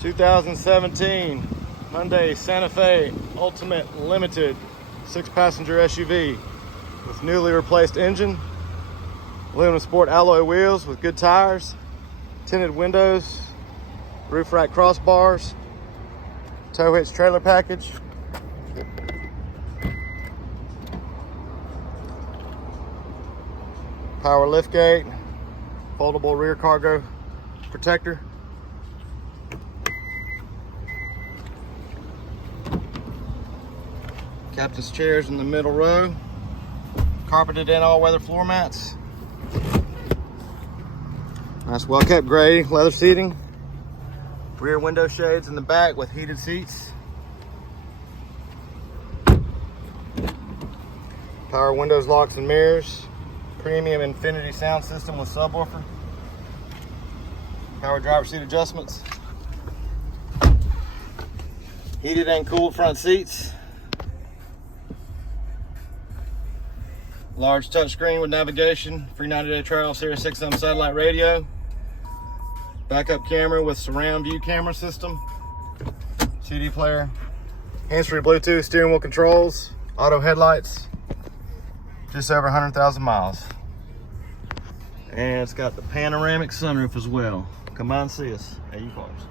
2017 Hyundai Santa Fe Ultimate Limited 6-passenger SUV with newly replaced engine, aluminum sport alloy wheels with good tires, tinted windows, roof rack crossbars, tow hitch trailer package, power liftgate, foldable rear cargo protector, captain's chairs in the middle row, carpeted in all-weather floor mats, nice well-kept gray leather seating, rear window shades in the back with heated seats, power windows, locks and mirrors, premium Infinity sound system with subwoofer, power driver seat adjustments, heated and cooled front seats, large touchscreen with navigation, free 90-day trial, Sirius XM satellite radio, backup camera with surround view camera system, CD player, hands-free Bluetooth, steering wheel controls, auto headlights, just over 100,000 miles. And it's got the panoramic sunroof as well. Come by and see us at Cupholders.